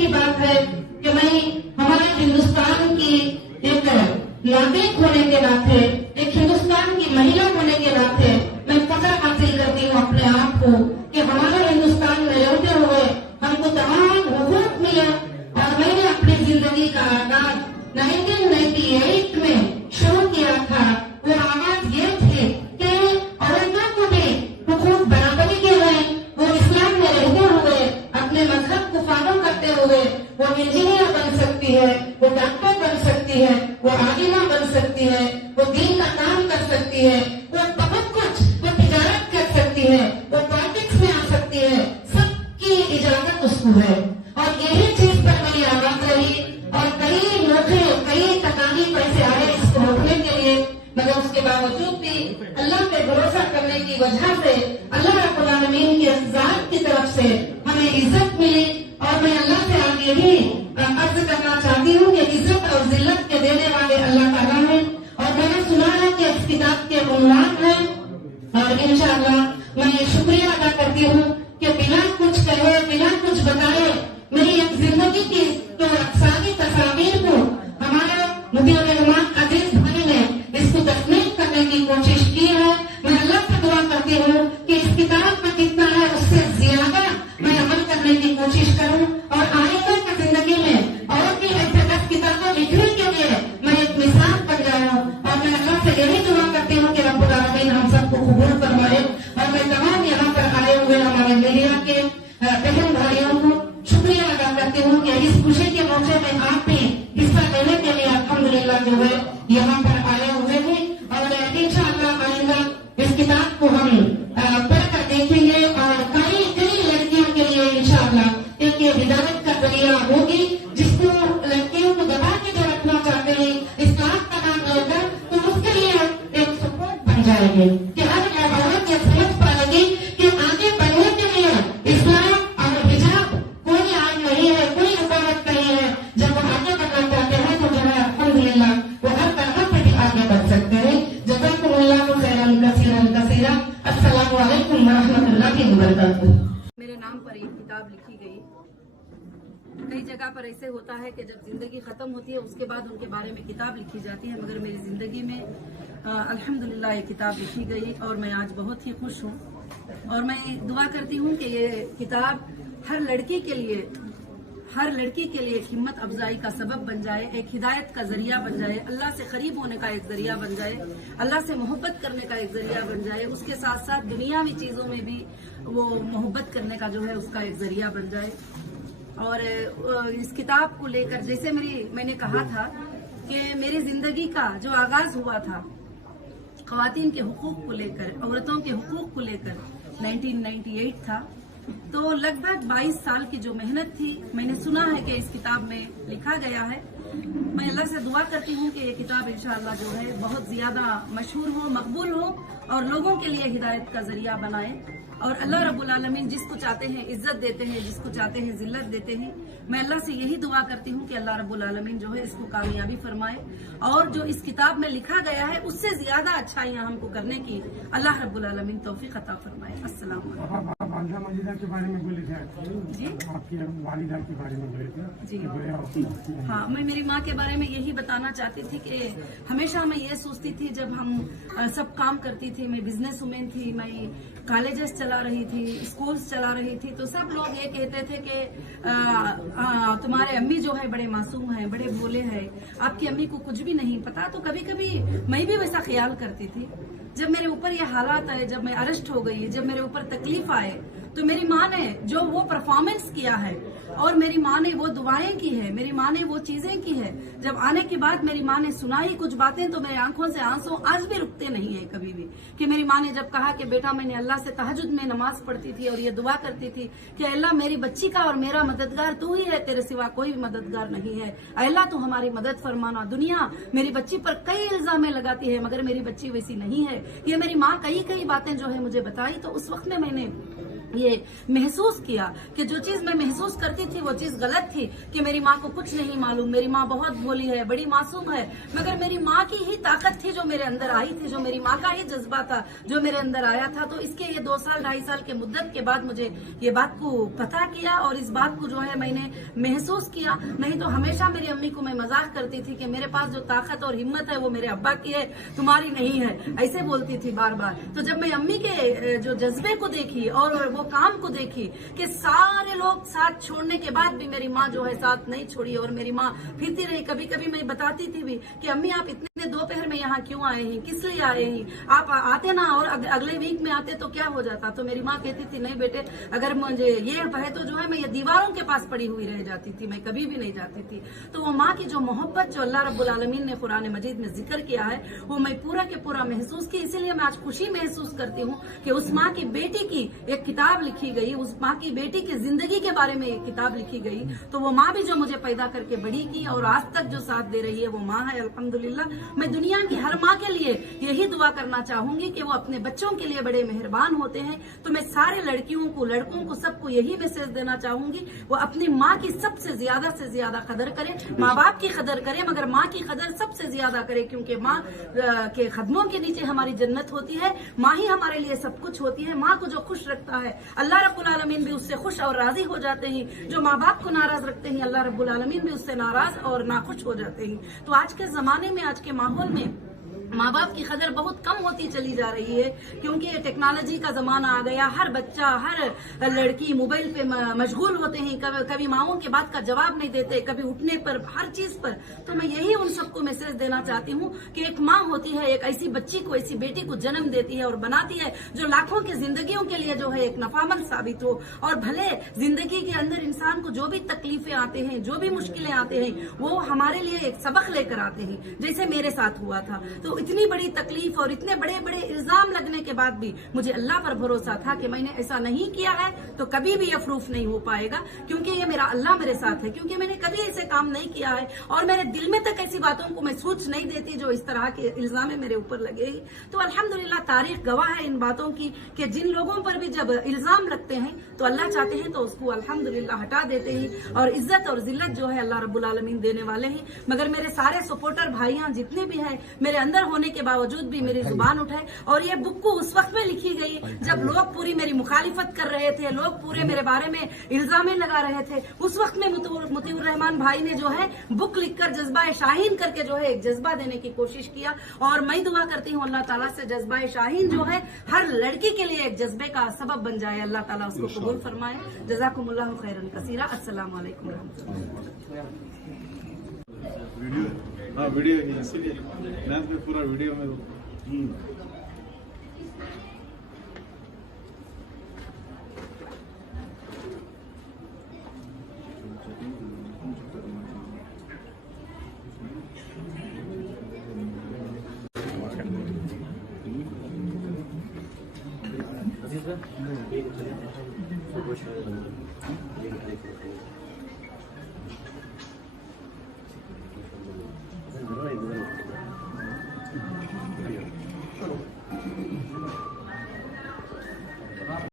की बात है कि मैं हमारे हिंदुस्तान की एक नागरिक होने के नाते, एक हिंदुस्तान की महिला होने के नाते मैं फख्र हासिल करती हूँ अपने आप को कि हमारे हिंदुस्तान में रहते हुए हमको तमाम हुकूक मिले। और मैंने अपनी जिंदगी का आगाज 1998 में शुरू किया था। वो आवाज ये थी कि औरतों को भी हुकूक बराबरी के हैं, वो इस्लाम में रहते हुए अपने मजहब को फॉलो करते हुए वो इंजीनियर बन सकती है, वो डॉक्टर बन सकती है, वो आलिमा बन सकती है, वो दीन का काम कर सकती है, वो बहुत कुछ, वो तिजारत कर सकती है, वो पॉलिटिक्स में आ सकती है। सबकी इजाजत उसको है। और यही चीज पर मेरी आवाज रही और कई मौके, कई तकालीफ ऐसे आए इसको रोकने के लिए, मगर उसके बावजूद भी अल्लाह पे भरोसा करने की वजह से अल्लाह रब्बुल आलमीन की ज़ात की तरफ से हमें इज्जत मिली। और मैं अल्लाह से आगे भी अर्ज करना चाहती हूँ कि इज्जत और जिल्लत के देने वाले अल्लाह ताला हैं। और मैंने सुना है कि इस किताब के उन्वान है और इंशाअल्लाह मैं ये शुक्रिया अदा करती हूँ कि बिना कुछ कहे, बिना कुछ बताए मेरी एक जिंदगी की तो अक्सारी तस्वीर को हमारे मुदीर रहमान अजीज भाई ने इसको तस्लीम करने की कोशिश की है। मैं अल्लाह से दुआ करती हूँ कि इस किताब में कितना है उससे ज्यादा मैं अमल करने की कोशिश करूँ और आइंदा की जिंदगी में और भी ऐसे 10 किताबें लिखने के लिए मैं एक मिसाल बन जाऊँ। और मैं अल्लाह से यही दुआ करती हूँ कि रब्बुल आलमीन हम सबको कबूल फरमाए। और मैं तमाम यहाँ पर आए हुए हमारे मीडिया के बहन भाइयों को शुक्रिया अदा करती हूँ कि इस खुशी के मौके में आप भी हिस्सा लेने के लिए अल्हम्दुलिल्लाह जो है यहाँ पर आए हुए हैं। और इंशाअल्लाह आइंदा इस किताब को हम पढ़कर देखेंगे और कई लड़कियों के लिए इंशाअल्लाह एक ये हिदायत का जरिया होगी, जिसको लड़कियों को दबा के जो रखना चाहते हैं इस्लाम का नाम लेकर, तो उसके लिए एक सपोर्ट बन जाएंगे कि हर औरत ये समझ पाएगी कि आगे बढ़ने के लिए इस्लाम और हिजाब कोई आग नहीं है, कोई रुकावट नहीं है। जब वो आगे बढ़ना चाहते हैं तो जो है अल्हम्दुलिल्लाह वो हर तरह से भी आगे बढ़ सकते हैं। जज़ाकुमुल्लाहु खैरन कसीरन कसीरा। अस्सलामु अलैकुम व रहमतुल्लाहि व बरकातुहू। मेरे नाम पर एक किताब लिखी गई। कई जगह पर ऐसे होता है कि जब जिंदगी खत्म होती है उसके बाद उनके बारे में किताब लिखी जाती है, मगर मेरी जिंदगी में अल्हम्दुलिल्लाह ये किताब लिखी गई और मैं आज बहुत ही खुश हूँ। और मैं दुआ करती हूँ कि ये किताब हर लड़की के लिए एक हिम्मत अफजाई का सबब बन जाए, एक हिदायत का जरिया बन जाए, अल्लाह से करीब होने का एक जरिया बन जाए, अल्लाह से मोहब्बत करने का एक जरिया बन जाए, उसके साथ साथ दुनियावी चीजों में भी वो मोहब्बत करने का जो है उसका एक जरिया बन जाए। और इस किताब को लेकर जैसे मैंने कहा था कि मेरी जिंदगी का जो आगाज हुआ था ख्वातीन के हुकूक को लेकर, औरतों के हुकूक को लेकर 1998 था। तो लगभग 22 साल की जो मेहनत थी, मैंने सुना है कि इस किताब में लिखा गया है। मैं अल्लाह से दुआ करती हूँ कि ये किताब इंशाअल्लाह जो है बहुत ज्यादा मशहूर हो, मकबूल हो और लोगों के लिए हिदायत का जरिया बनाए। और अल्लाह रब्बुल आलमीन जिसको चाहते हैं इज्जत देते हैं, जिसको चाहते हैं जिल्लत देते हैं। मैं अल्लाह से यही दुआ करती हूँ कि अल्लाह रब्बुल आलमीन जो है इसको कामयाबी फरमाए और जो इस किताब में लिखा गया है उससे ज्यादा अच्छाइयाँ हमको करने की अल्लाह रब्बुल आलमीन तौफीक अता फरमाए। अस्सलाम वालिदा के बारे में बोले थे जी, आपकी वालिदा के बारे में बोले थे जी। हाँ, मैं मेरी माँ के बारे में यही बताना चाहती थी कि हमेशा मैं ये सोचती थी जब हम सब काम करती थी, मैं बिजनेस वुमेन थी, मैं कॉलेजेस चला रही थी, स्कूल्स चला रही थी, तो सब लोग ये कहते थे कि तुम्हारे अम्मी जो है बड़े मासूम हैं, बड़े भोले हैं, आपकी अम्मी को कुछ भी नहीं पता। तो कभी कभी मैं भी वैसा ख्याल करती थी। जब मेरे ऊपर ये हालात आए, जब मैं अरेस्ट हो गई, जब मेरे ऊपर तकलीफ आए, तो मेरी माँ ने जो वो परफॉर्मेंस किया है और मेरी माँ ने वो दुआएं की है, मेरी माँ ने वो चीजें की है। जब आने के बाद मेरी माँ ने सुनाई कुछ बातें तो मेरी आंखों से आंसू आज भी रुकते नहीं है कभी भी। कि मेरी माँ ने जब कहा कि बेटा मैंने अल्लाह से तहज्जुद में नमाज पढ़ती थी और ये दुआ करती थी कि अल्लाह मेरी बच्ची का और मेरा मददगार तू ही है, तेरे सिवा कोई भी मददगार नहीं है, अल्लाह तू हमारी मदद फरमाना। दुनिया मेरी बच्ची पर कई इल्जामें लगाती है मगर मेरी बच्ची वैसी नहीं है। ये मेरी माँ कई बातें जो है मुझे बताई। तो उस वक्त में मैंने ये महसूस किया कि जो चीज मैं महसूस करती थी वो चीज गलत थी, कि मेरी माँ को कुछ नहीं मालूम, मेरी माँ बहुत भोली है, बड़ी मासूम है, मगर मेरी माँ की ही ताकत थी जो मेरे अंदर आई थी, जो मेरी माँ का ही जज्बा था जो मेरे अंदर आया था। तो इसके ये 2 साल 2.5 साल के मुद्दत के बाद मुझे ये बात को पता किया और इस बात को जो है मैंने महसूस किया। नहीं तो हमेशा मेरी अम्मी को मैं मजाक करती थी कि मेरे पास जो ताकत और हिम्मत है वो मेरे अब्बा की है, तुम्हारी नहीं है, ऐसे बोलती थी बार बार। तो जब मैं अम्मी के जो जज्बे को देखी और वो काम को देखी कि सारे लोग साथ छोड़ने के बाद भी मेरी माँ जो है साथ नहीं छोड़ी और मेरी माँ फिरती रही। कभी कभी मैं बताती थी भी कि अम्मी आप इतने दोपहर में यहाँ क्यों आए हैं, किस लिए आए हैं, आप आते ना और अगले वीक में आते तो क्या हो जाता। तो मेरी माँ कहती थी नहीं बेटे, अगर मुझे ये है तो जो है मैं ये दीवारों के पास पड़ी हुई रह जाती थी, मैं कभी भी नहीं जाती थी। तो वो माँ की जो मोहब्बत जो अल्लाह रब्बुल आलमीन ने कुरान मजीद में जिक्र किया है वो मैं पूरा के पूरा महसूस की। इसीलिए मैं आज खुशी महसूस करती हूँ कि उस माँ की बेटी की एक किताब लिखी गई, उस माँ की बेटी की जिंदगी के बारे में एक किताब लिखी गई। तो वो माँ भी जो मुझे पैदा करके बड़ी की और आज तक जो साथ दे रही है वो माँ है, अल्हम्दुलिल्लाह। मैं दुनिया की हर माँ के लिए यही दुआ करना चाहूंगी कि वो अपने बच्चों के लिए बड़े मेहरबान होते हैं। तो मैं सारे लड़कियों को, लड़कों को, सबको यही मैसेज देना चाहूंगी, वो अपनी माँ की सबसे ज्यादा कदर करें, माँ बाप की कदर करें, मगर माँ की कदर सबसे ज्यादा करें, क्योंकि माँ के कदमों के नीचे हमारी जन्नत होती है। माँ ही हमारे लिए सब कुछ होती है। माँ को जो खुश रखता है अल्लाह रब्बुल आलमीन भी उससे खुश और राजी हो जाते हैं। जो माँ बाप को नाराज रखते हैं अल्लाह रब्बुल आलमीन भी उससे नाराज और नाखुश हो जाते हैं। तो आज के जमाने में, आज के माहौल में माँ बाप की कदर बहुत कम होती चली जा रही है, क्योंकि टेक्नोलॉजी का जमाना आ गया। हर बच्चा, हर लड़की मोबाइल पे मशगूल होते हैं, कभी माँओं के बात का जवाब नहीं देते, कभी उठने पर, हर चीज पर। तो मैं यही उन सबको मैसेज देना चाहती हूँ कि एक माँ होती है, एक ऐसी बच्ची को, ऐसी बेटी को जन्म देती है और बनाती है जो लाखों की जिंदगियों के लिए जो है एक नफामंद साबित हो। और भले जिंदगी के अंदर इंसान को जो भी तकलीफें आते हैं, जो भी मुश्किलें आते हैं, वो हमारे लिए एक सबक लेकर आते हैं, जैसे मेरे साथ हुआ था। तो इतनी बड़ी तकलीफ और इतने बड़े बड़े इल्जाम लगने के बाद भी मुझे अल्लाह पर भरोसा था कि मैंने ऐसा नहीं किया है तो कभी भी ये प्रूफ नहीं हो पाएगा, क्योंकि ये मेरा अल्लाह मेरे साथ है, क्योंकि मैंने कभी ऐसे काम नहीं किया है और मेरे दिल में तक ऐसी बातों को मैं सोच नहीं देती जो इस तरह के इल्जाम मेरे ऊपर लगे ही। तो अल्हम्दुलिल्लाह तारीख गवाह है इन बातों की कि जिन लोगों पर भी जब इल्जाम लगते हैं तो अल्लाह चाहते हैं तो उसको अल्हम्दुलिल्लाह हटा देते हैं और इज्जत और जिल्लत जो है अल्लाह रब्बुल आलमीन देने वाले हैं। मगर मेरे सारे सपोर्टर भाइयां जितने भी हैं, मेरे अंदर होने के बावजूद भी मेरी जुबान उठाए। और ये बुक को उस वक्त में लिखी गई जब लोग पूरी मेरी मुखालिफत कर रहे थे, लोग पूरे मेरे बारे में इल्जामें लगा रहे थे। उस वक्त में मुतीउर रहमान भाई ने जो है बुक लिखकर जज्बा शाहीन करके जो है एक जज्बा देने की कोशिश किया। और मैं दुआ करती हूँ अल्लाह ताला से जज्बा शाहीन जो है हर लड़की के लिए एक जज्बे का सबब बन जाए। अल्लाह ताला उसको कबूल फरमाए। जज़ाकुमुल्लाहु खैरन कसीरा। अस्सलामु अलैकुम रहमतुल्लाह। वीडियो इसीलिए डांस में पूरा वीडियो में Aziz